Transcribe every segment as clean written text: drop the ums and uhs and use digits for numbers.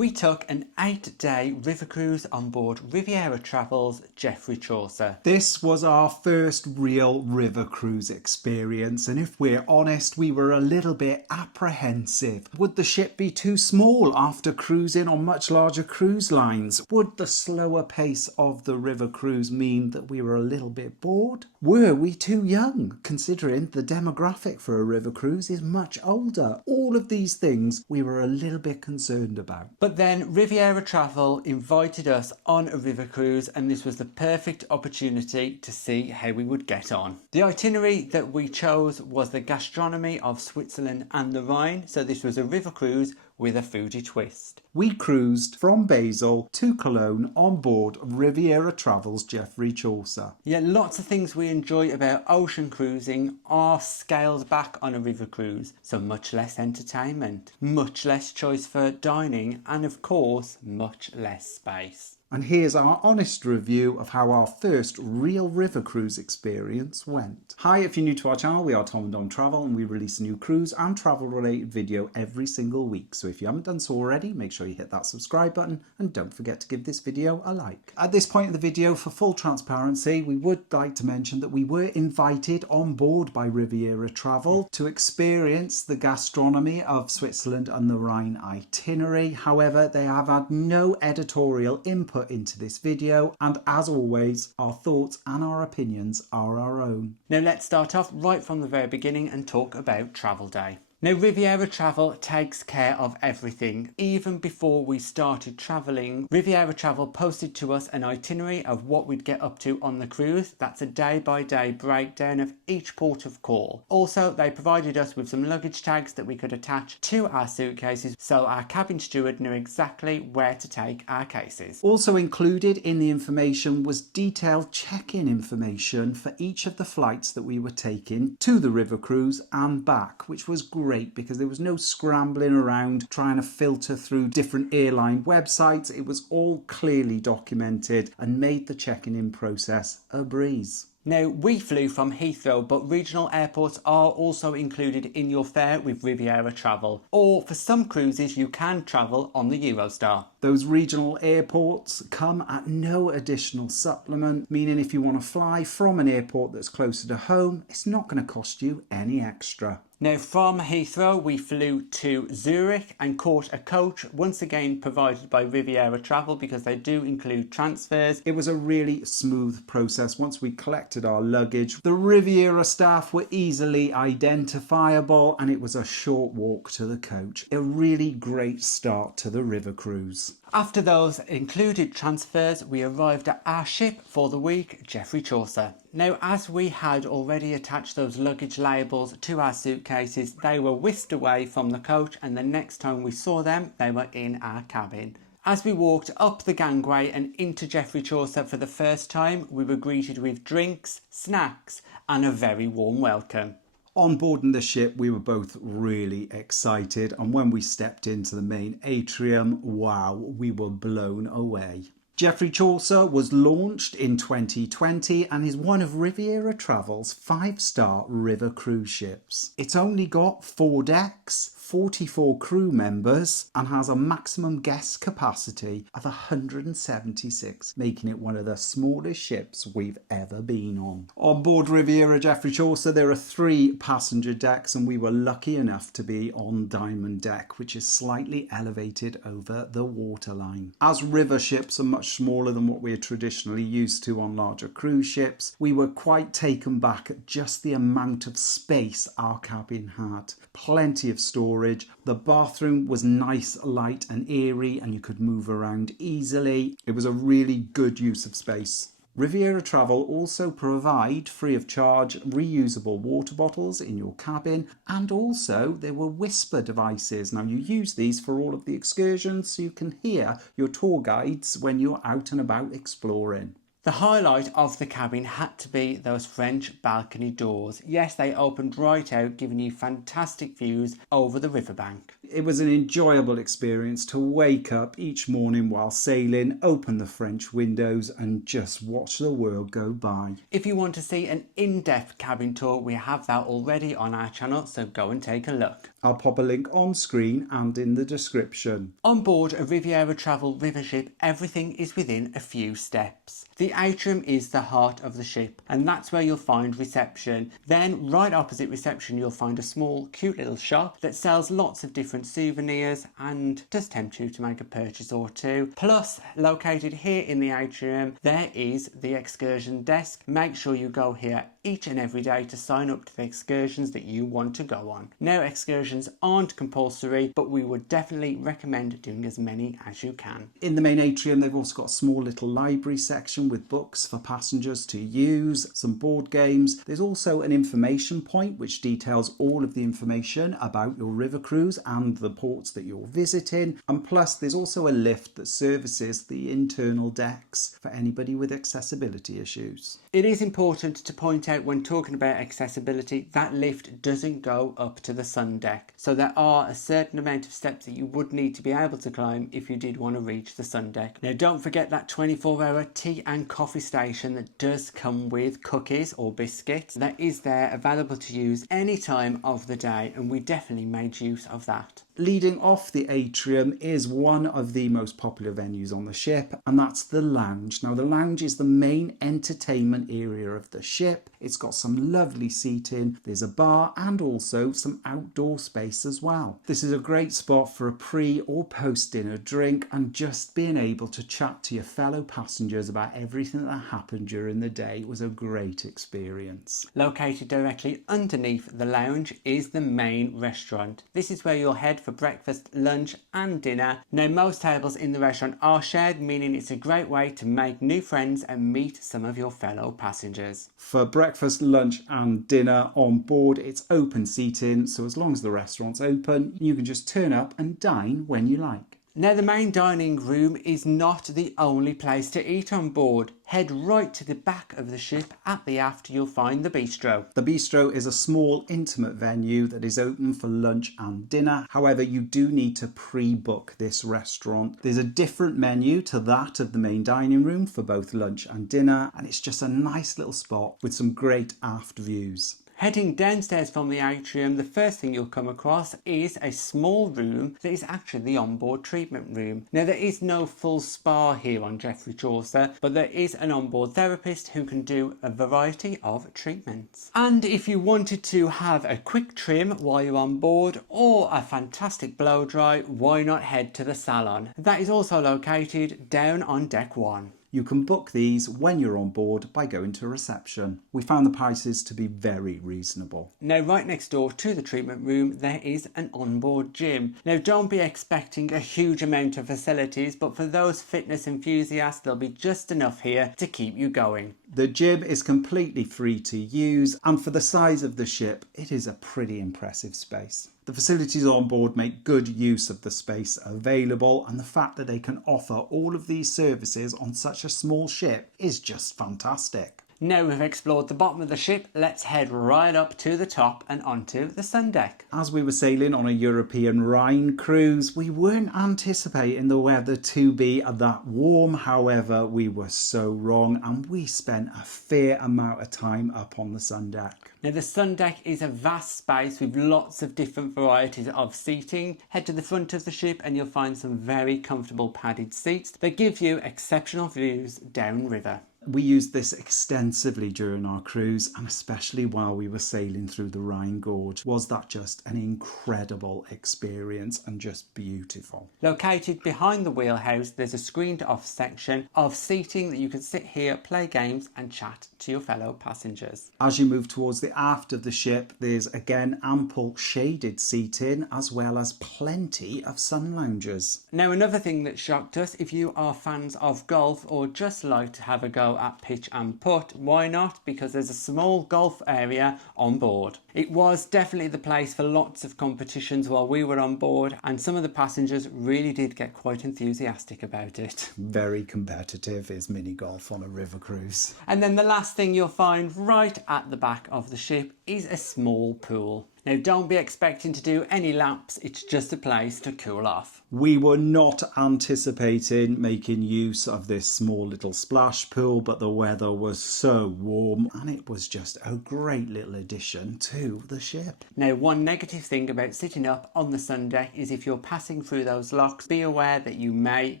we took an 8-day river cruise on board Riviera Travel's Geoffrey Chaucer. This was our first real river cruise experience, and if we're honest, we were a little bit apprehensive. Would the ship be too small after cruising on much larger cruise lines? Would the slower pace of the river cruise mean that we were a little bit bored? Were we too young, considering the demographic for a river cruise is much older? All of these things we were a little bit concerned about. But then Riviera Travel invited us on a river cruise, and this was the perfect opportunity to see how we would get on. The itinerary that we chose was the Gastronomy of Switzerland and the Rhine, so this was a river cruise with a foodie twist. We cruised from Basel to Cologne on board Riviera Travel's Geoffrey Chaucer. Yeah, lots of things we enjoy about ocean cruising are scaled back on a river cruise. So much less entertainment, much less choice for dining, and of course, much less space. And here's our honest review of how our first real river cruise experience went. Hi, if you're new to our channel, we are Tom and Dom Travel, and we release a new cruise and travel related video every single week. So if you haven't done so already, make sure you hit that subscribe button and don't forget to give this video a like. At this point in the video, for full transparency, we would like to mention that we were invited on board by Riviera Travel to experience the Gastronomy of Switzerland and the Rhine itinerary. However, they have had no editorial input into this video, and as always, our thoughts and our opinions are our own. Now let's start off right from the very beginning and talk about travel day. Now Riviera Travel takes care of everything. Even before we started travelling, Riviera Travel posted to us an itinerary of what we'd get up to on the cruise. That's a day-by-day breakdown of each port of call. Also, they provided us with some luggage tags that we could attach to our suitcases, so our cabin steward knew exactly where to take our cases. Also included in the information was detailed check-in information for each of the flights that we were taking to the river cruise and back, which was great because there was no scrambling around trying to filter through different airline websites. It was all clearly documented and made the checking-in process a breeze. Now, we flew from Heathrow, but regional airports are also included in your fare with Riviera Travel. Or for some cruises, you can travel on the Eurostar. Those regional airports come at no additional supplement, meaning if you want to fly from an airport that's closer to home, it's not going to cost you any extra. Now from Heathrow we flew to Zurich and caught a coach, once again provided by Riviera Travel because they do include transfers. It was a really smooth process. Once we collected our luggage, the Riviera staff were easily identifiable and it was a short walk to the coach. A really great start to the river cruise. After those included transfers, we arrived at our ship for the week, Geoffrey Chaucer. Now, as we had already attached those luggage labels to our suitcases, they were whisked away from the coach, and the next time we saw them, they were in our cabin. As we walked up the gangway and into Geoffrey Chaucer for the first time, we were greeted with drinks, snacks, and a very warm welcome. On boarding the ship, we were both really excited, and when we stepped into the main atrium, wow, we were blown away. Geoffrey Chaucer was launched in 2020 and is one of Riviera Travel's 5-star river cruise ships. It's only got 4 decks, 44 crew members, and has a maximum guest capacity of 176, making it one of the smallest ships we've ever been on. On board Riviera Geoffrey Chaucer, there are 3 passenger decks, and we were lucky enough to be on Diamond Deck, which is slightly elevated over the waterline. As river ships are much smaller than what we're traditionally used to on larger cruise ships, we were quite taken back at just the amount of space our cabin had. Plenty of storage. The bathroom was nice, light and airy, and you could move around easily. It was a really good use of space. Riviera Travel also provide free of charge reusable water bottles in your cabin, and also there were whisper devices. Now you use these for all of the excursions so you can hear your tour guides when you're out and about exploring. The highlight of the cabin had to be those French balcony doors. Yes, they opened right out, giving you fantastic views over the riverbank. It was an enjoyable experience to wake up each morning while sailing, open the French windows and just watch the world go by. If you want to see an in-depth cabin tour, we have that already on our channel, so go and take a look. I'll pop a link on screen and in the description. On board a Riviera Travel river ship, everything is within a few steps. The atrium is the heart of the ship, and that's where you'll find reception. Then right opposite reception you'll find a small cute little shop that sells lots of different souvenirs and does tempt you to make a purchase or two. Plus, located here in the atrium, there is the excursion desk. Make sure you go here each and every day to sign up to the excursions that you want to go on. Now, excursions aren't compulsory, but we would definitely recommend doing as many as you can. In the main atrium, they've also got a small little library section with books for passengers to use, some board games. There's also an information point which details all of the information about your river cruise and the ports that you're visiting. And plus, there's also a lift that services the internal decks for anybody with accessibility issues. It is important to point out when talking about accessibility that lift doesn't go up to the Sundeck, so there are a certain amount of steps that you would need to be able to climb if you did want to reach the Sundeck. Now, don't forget that 24-hour tea and coffee station that does come with cookies or biscuits. That is there available to use any time of the day, and we definitely made use of that. Leading off the atrium is one of the most popular venues on the ship, and that's the lounge. Now, the lounge is the main entertainment area of the ship. It's got some lovely seating, there's a bar and also some outdoor space as well. This is a great spot for a pre or post dinner drink and just being able to chat to your fellow passengers about everything that happened during the day was a great experience. Located directly underneath the lounge is the main restaurant. This is where you'll head for breakfast, lunch and dinner. Now, most tables in the restaurant are shared, meaning it's a great way to make new friends and meet some of your fellow passengers. For breakfast, lunch and dinner on board, it's open seating, so as long as the restaurant's open, you can just turn up and dine when you like. Now, the main dining room is not the only place to eat on board. Head right to the back of the ship. At the aft, you'll find the bistro. The bistro is a small, intimate venue that is open for lunch and dinner. However, you do need to pre-book this restaurant. There's a different menu to that of the main dining room for both lunch and dinner, and it's just a nice little spot with some great aft views. Heading downstairs from the atrium, the first thing you'll come across is a small room that is actually the onboard treatment room. Now, there is no full spa here on Geoffrey Chaucer, but there is an onboard therapist who can do a variety of treatments. And if you wanted to have a quick trim while you're on board or a fantastic blow dry, why not head to the salon? That is also located down on deck 1. You can book these when you're on board by going to reception. We found the prices to be very reasonable. Now, right next door to the treatment room, there is an onboard gym. Now, don't be expecting a huge amount of facilities, but for those fitness enthusiasts, there'll be just enough here to keep you going. The gym is completely free to use, and for the size of the ship, it is a pretty impressive space. The facilities on board make good use of the space available, and the fact that they can offer all of these services on such a small ship is just fantastic. Now we've explored the bottom of the ship, let's head right up to the top and onto the Sundeck. As we were sailing on a European Rhine cruise, we weren't anticipating the weather to be that warm. However, we were so wrong, and we spent a fair amount of time up on the Sundeck. Now, the Sundeck is a vast space with lots of different varieties of seating. Head to the front of the ship and you'll find some very comfortable padded seats that give you exceptional views downriver. We used this extensively during our cruise, and especially while we were sailing through the Rhine Gorge. Was that just an incredible experience and just beautiful. Located behind the wheelhouse, there's a screened off section of seating that you can sit here, play games and chat to your fellow passengers. As you move towards the aft of the ship, there's again ample shaded seating as well as plenty of sun lounges. Now, another thing that shocked us, if you are fans of golf or just like to have a go go at pitch and putt. Why not? Because there's a small golf area on board. It was definitely the place for lots of competitions while we were on board, and some of the passengers really did get quite enthusiastic about it. Very competitive is mini golf on a river cruise. And then the last thing you'll find right at the back of the ship is a small pool. Now don't be expecting to do any laps, it's just a place to cool off. We were not anticipating making use of this small little splash pool, but the weather was so warm and it was just a great little addition to the ship. Now one negative thing about sitting up on the Sundeck is if you're passing through those locks, be aware that you may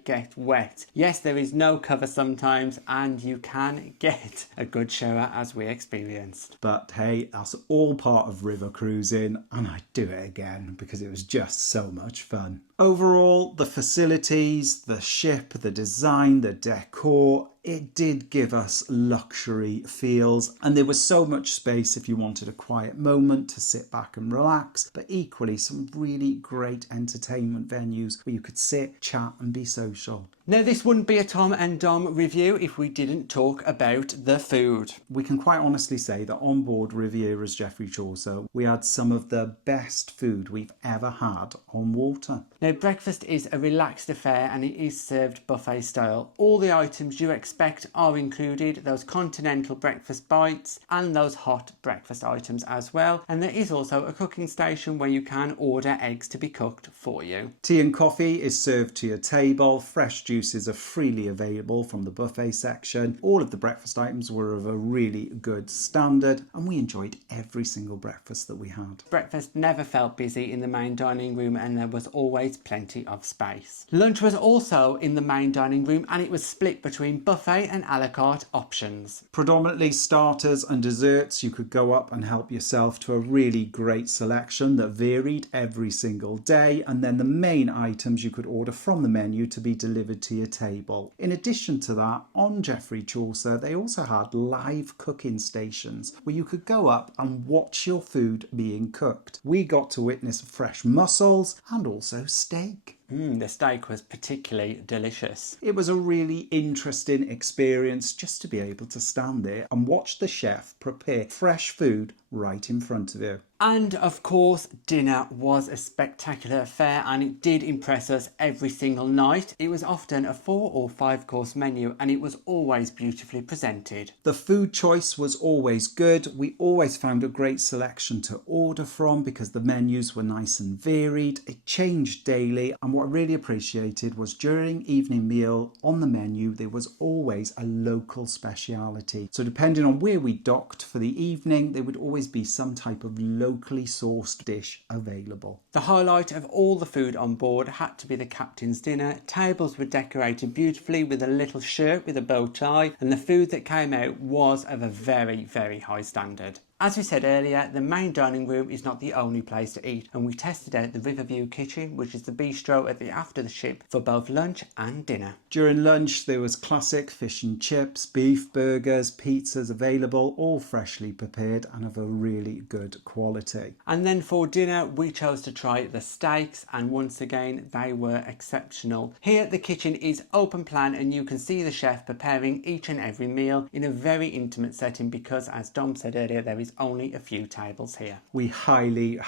get wet. Yes, there is no cover sometimes and you can get a good shower as we experienced. But hey, that's all part of river cruising and I'd do it again because it was just so much fun. Overall, the facilities, the ship, the design, the decor, it did give us luxury feels, and there was so much space if you wanted a quiet moment to sit back and relax, but equally some really great entertainment venues where you could sit, chat and be social. Now this wouldn't be a Tom and Dom review if we didn't talk about the food. We can quite honestly say that on board Riviera's Geoffrey Chaucer, we had some of the best food we've ever had on water. Now breakfast is a relaxed affair and it is served buffet style. All the items you expect are included, those continental breakfast bites and those hot breakfast items as well. And there is also a cooking station where you can order eggs to be cooked for you. Tea and coffee is served to your table. Fresh juices are freely available from the buffet section. All of the breakfast items were of a really good standard and we enjoyed every single breakfast that we had. Breakfast never felt busy in the main dining room and there was always plenty of space. Lunch was also in the main dining room and it was split between buffet and a la carte options. Predominantly starters and desserts. You could go up and help yourself to a really great selection that varied every single day, and then the main items you could order from the menu to be delivered to your table. In addition to that, on Geoffrey Chaucer they also had live cooking stations where you could go up and watch your food being cooked. We got to witness fresh mussels and also steak. The steak was particularly delicious. It was a really interesting experience just to be able to stand there and watch the chef prepare fresh food right in front of you. And of course, dinner was a spectacular affair and it did impress us every single night. It was often a 4 or 5 course menu and it was always beautifully presented. The food choice was always good. We always found a great selection to order from because the menus were nice and varied. It changed daily, and what I really appreciated was during evening meal on the menu there was always a local speciality. So depending on where we docked for the evening, there would always be some type of locally sourced dish available. The highlight of all the food on board had to be the captain's dinner. Tables were decorated beautifully with a little shirt with a bow tie, and the food that came out was of a very, very high standard. As we said earlier, the main dining room is not the only place to eat, and we tested out the Riverview kitchen, which is the bistro at the after the ship, for both lunch and dinner. During lunch there was classic fish and chips, beef, burgers, pizzas available, all freshly prepared and of a really good quality. And then for dinner we chose to try the steaks, and once again they were exceptional. Here the kitchen is open plan and you can see the chef preparing each and every meal in a very intimate setting because, as Dom said earlier, there is only a few tables here. We highly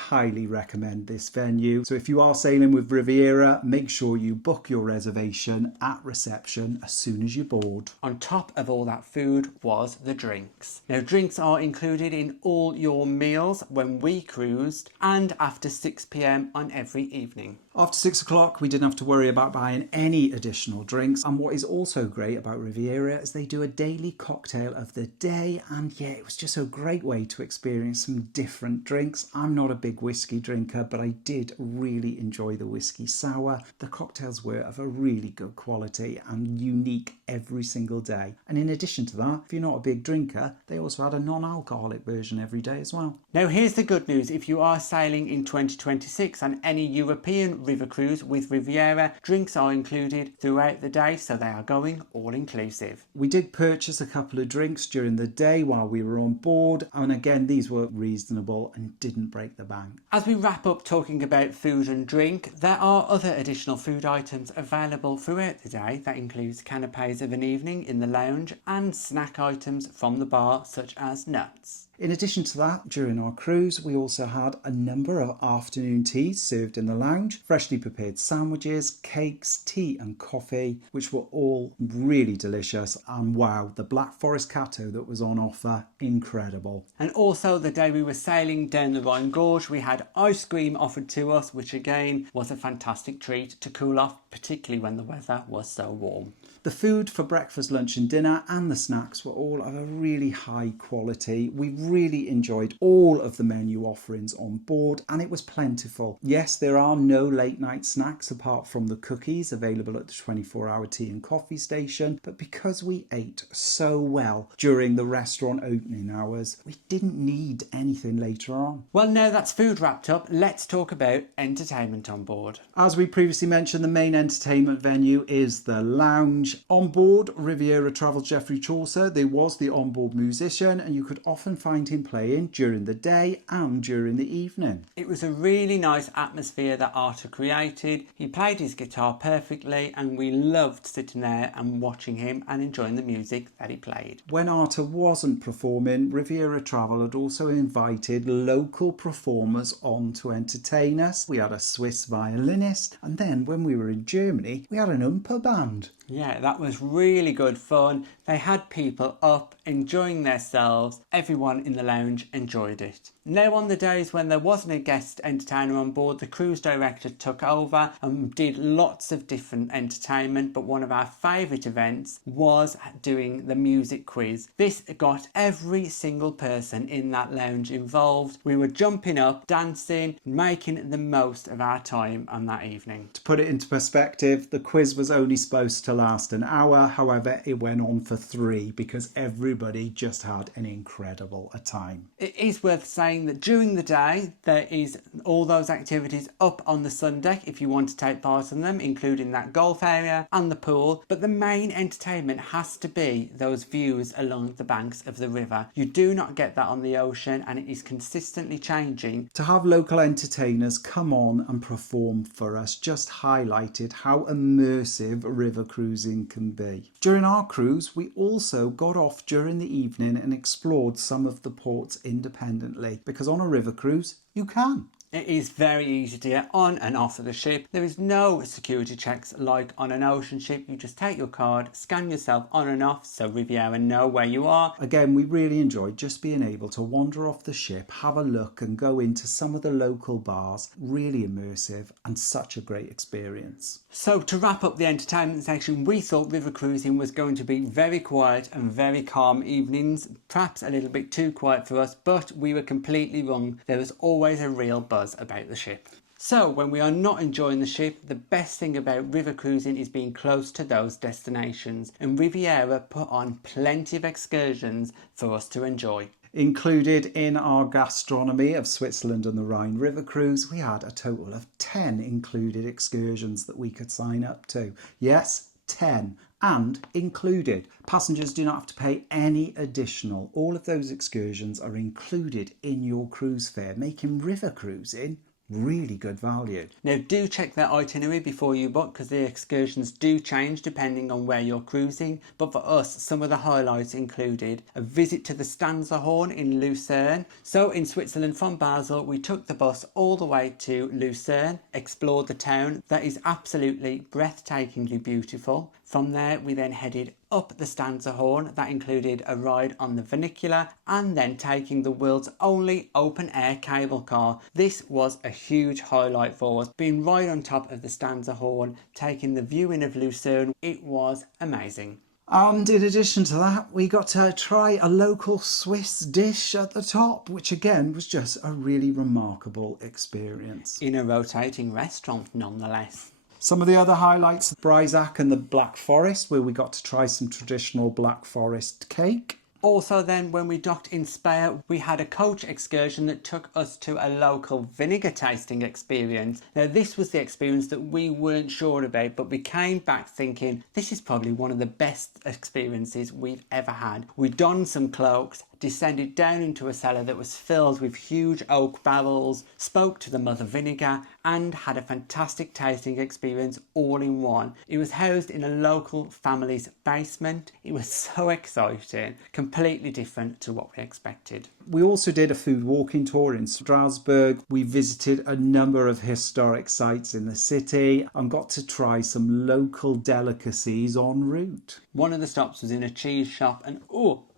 recommend this venue. So if you are sailing with Riviera, make sure you book your reservation at reception as soon as you board. On top of all that food was the drinks. Now drinks are included in all your meals when we cruised and after 6 p.m. on every evening. After 6 o'clock, we didn't have to worry about buying any additional drinks. And what is also great about Riviera is they do a daily cocktail of the day. And yeah, it was just a great way to experience some different drinks. I'm not a big whiskey drinker, but I did really enjoy the whiskey sour. The cocktails were of a really good quality and unique every single day. And in addition to that, if you're not a big drinker, they also had a non-alcoholic version every day as well. Now here's the good news. If you are sailing in 2026 on any European river cruise with Riviera. Drinks are included throughout the day, so they are going all inclusive. We did purchase a couple of drinks during the day while we were on board, and again these were reasonable and didn't break the bank. As we wrap up talking about food and drink, there are other additional food items available throughout the day. That includes canapes of an evening in the lounge and snack items from the bar such as nuts. In addition to that, during our cruise, we also had a number of afternoon teas served in the lounge, freshly prepared sandwiches, cakes, tea and coffee, which were all really delicious. And wow, the Black Forest Cateau that was on offer, incredible. And also the day we were sailing down the Rhine Gorge, we had ice cream offered to us, which again was a fantastic treat to cool off, particularly when the weather was so warm. The food for breakfast, lunch and dinner and the snacks were all of a really high quality. We really enjoyed all of the menu offerings on board and it was plentiful. Yes, there are no late night snacks apart from the cookies available at the 24-hour tea and coffee station, but because we ate so well during the restaurant opening hours, we didn't need anything later on. Well, now that's food wrapped up, let's talk about entertainment on board. As we previously mentioned, the main entertainment venue is the lounge. On board Riviera Travel Geoffrey Chaucer, there was the onboard musician and you could often find him playing during the day and during the evening. It was a really nice atmosphere that Arthur created. He played his guitar perfectly and we loved sitting there and watching him and enjoying the music that he played. When Arthur wasn't performing, Riviera Travel had also invited local performers on to entertain us. We had a Swiss violinist and then when we were in Germany, we had an umpa band. Yeah, that was really good fun. They had people up enjoying themselves. Everyone in the lounge enjoyed it. Now on the days when there wasn't a guest entertainer on board, the cruise director took over and did lots of different entertainment, but one of our favourite events was doing the music quiz. This got every single person in that lounge involved. We were jumping up, dancing, making the most of our time on that evening. To put it into perspective, the quiz was only supposed to last an hour, however it went on for 3 because everybody just had an incredible time. It is worth saying that during the day there is all those activities up on the Sundeck if you want to take part in them, including that golf area and the pool, but the main entertainment has to be those views along the banks of the river. You do not get that on the ocean and it is consistently changing. To have local entertainers come on and perform for us just highlighted how immersive river cruising can be. During our cruise we also got off during the evening and explored some of the ports independently, because on a river cruise you can. It is very easy to get on and off of the ship. There is no security checks like on an ocean ship. You just take your card, scan yourself on and off so Riviera know where you are. Again, we really enjoyed just being able to wander off the ship, have a look and go into some of the local bars. Really immersive and such a great experience. So to wrap up the entertainment section, we thought river cruising was going to be very quiet and very calm evenings, perhaps a little bit too quiet for us, but we were completely wrong. There was always a real buzz about the ship. So when we are not enjoying the ship, the best thing about river cruising is being close to those destinations, and Riviera put on plenty of excursions for us to enjoy. Included in our Gastronomy of Switzerland and the Rhine River Cruise, we had a total of 10 included excursions that we could sign up to. Yes, 10. And included. Passengers do not have to pay any additional. All of those excursions are included in your cruise fare, making river cruising really good value. Now do check their itinerary before you book, because the excursions do change depending on where you're cruising, but for us some of the highlights included a visit to the Stanzerhorn in Lucerne. So in Switzerland from Basel we took the bus all the way to Lucerne, explored the town that is absolutely breathtakingly beautiful. From there we then headed up the Stanzerhorn. That included a ride on the funicular and then taking the world's only open air cable car. This was a huge highlight for us, being right on top of the Stanzerhorn, taking the view in of Lucerne. It was amazing. And in addition to that, we got to try a local Swiss dish at the top, which again was just a really remarkable experience. In a rotating restaurant nonetheless. Some of the other highlights, Breisach and the Black Forest, where we got to try some traditional Black Forest cake. Also then, when we docked in Speyer, we had a coach excursion that took us to a local vinegar tasting experience. Now this was the experience that we weren't sure about, but we came back thinking this is probably one of the best experiences we've ever had. We donned some cloaks, descended down into a cellar that was filled with huge oak barrels, spoke to the mother vinegar, and had a fantastic tasting experience all in one. It was housed in a local family's basement. It was so exciting, completely different to what we expected. We also did a food walking tour in Strasbourg. We visited a number of historic sites in the city and got to try some local delicacies en route. One of the stops was in a cheese shop, and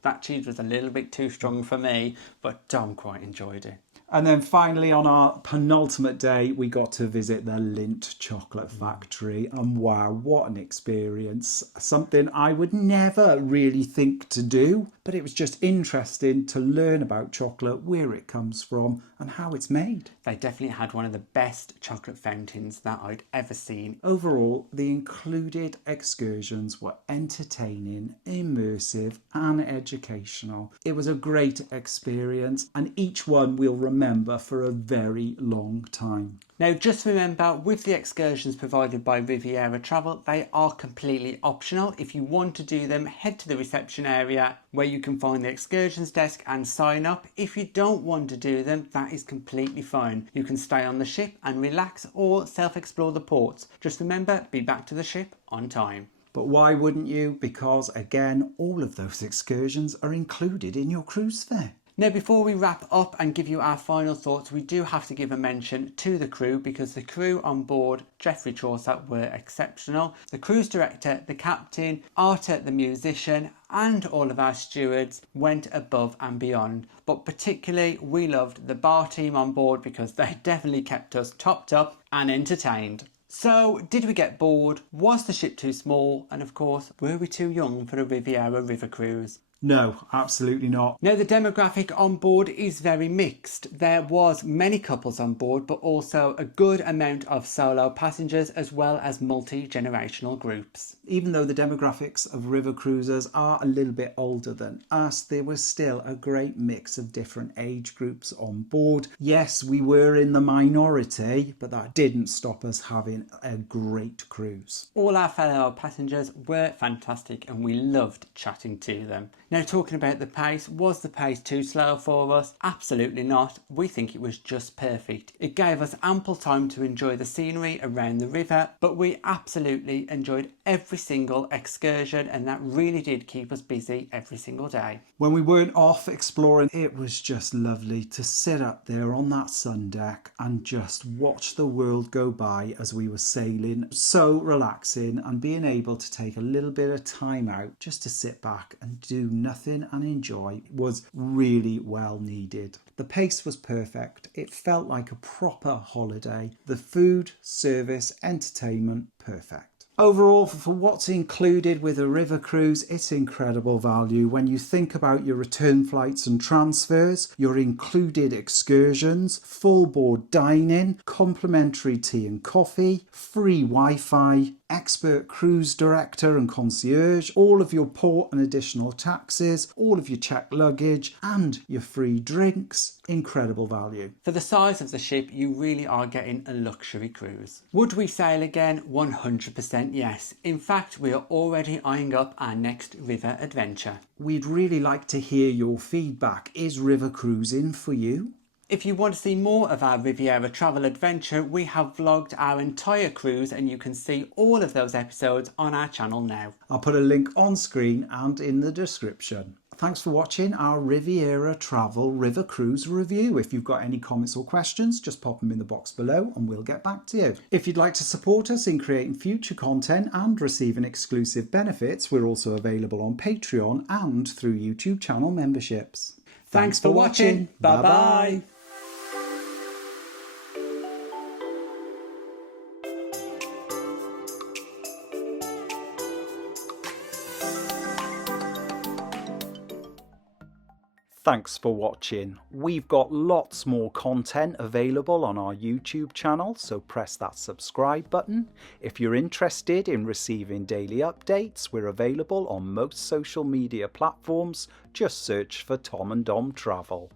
that cheese was a little bit too strong for me, but Dom quite enjoyed it. And then finally, on our penultimate day, we got to visit the Lindt chocolate factory. And wow, what an experience. Something I would never really think to do, but it was just interesting to learn about chocolate, where it comes from and how it's made. They definitely had one of the best chocolate fountains that I'd ever seen. Overall, the included excursions were entertaining, immersive and educational. It was a great experience, and each one we'll remember for a very long time. Now just remember, with the excursions provided by Riviera Travel, they are completely optional. If you want to do them, head to the reception area where you can find the excursions desk and sign up. If you don't want to do them, that is completely fine. You can stay on the ship and relax or self-explore the ports. Just remember, be back to the ship on time. But why wouldn't you? Because again, all of those excursions are included in your cruise fare. Now before we wrap up and give you our final thoughts, we do have to give a mention to the crew, because the crew on board Geoffrey Chaucer were exceptional. The cruise director, the captain, Arta the musician and all of our stewards went above and beyond. But particularly we loved the bar team on board, because they definitely kept us topped up and entertained. So, did we get bored? Was the ship too small? And of course, were we too young for a Riviera River Cruise? No, absolutely not. Now the demographic on board is very mixed. There was many couples on board, but also a good amount of solo passengers as well as multi-generational groups. Even though the demographics of river cruisers are a little bit older than us, there was still a great mix of different age groups on board. Yes, we were in the minority, but that didn't stop us having a great cruise. All our fellow passengers were fantastic and we loved chatting to them. Now talking about the pace, was the pace too slow for us? Absolutely not. We think it was just perfect. It gave us ample time to enjoy the scenery around the river, but we absolutely enjoyed every single excursion, and that really did keep us busy every single day. When we weren't off exploring, it was just lovely to sit up there on that Sundeck and just watch the world go by as we were sailing. So relaxing, and being able to take a little bit of time out just to sit back and do nothing and enjoy was really well needed. The pace was perfect. It felt like a proper holiday. The food, service, entertainment, perfect. Overall, for what's included with a river cruise, it's incredible value. When you think about your return flights and transfers, your included excursions, full board dining, complimentary tea and coffee, free Wi-Fi, expert cruise director and concierge, all of your port and additional taxes, all of your checked luggage and your free drinks. Incredible value. For the size of the ship, you really are getting a luxury cruise. Would we sail again? 100% yes. In fact, we are already eyeing up our next river adventure. We'd really like to hear your feedback. Is river cruising for you? If you want to see more of our Riviera travel adventure, we have vlogged our entire cruise and you can see all of those episodes on our channel now. I'll put a link on screen and in the description. Thanks for watching our Riviera Travel River Cruise review. If you've got any comments or questions, just pop them in the box below and we'll get back to you. If you'd like to support us in creating future content and receiving exclusive benefits, we're also available on Patreon and through YouTube channel memberships. Thanks for watching. Bye bye. Thanks for watching. We've got lots more content available on our YouTube channel, so press that subscribe button. If you're interested in receiving daily updates, we're available on most social media platforms. Just search for Tom and Dom Travel.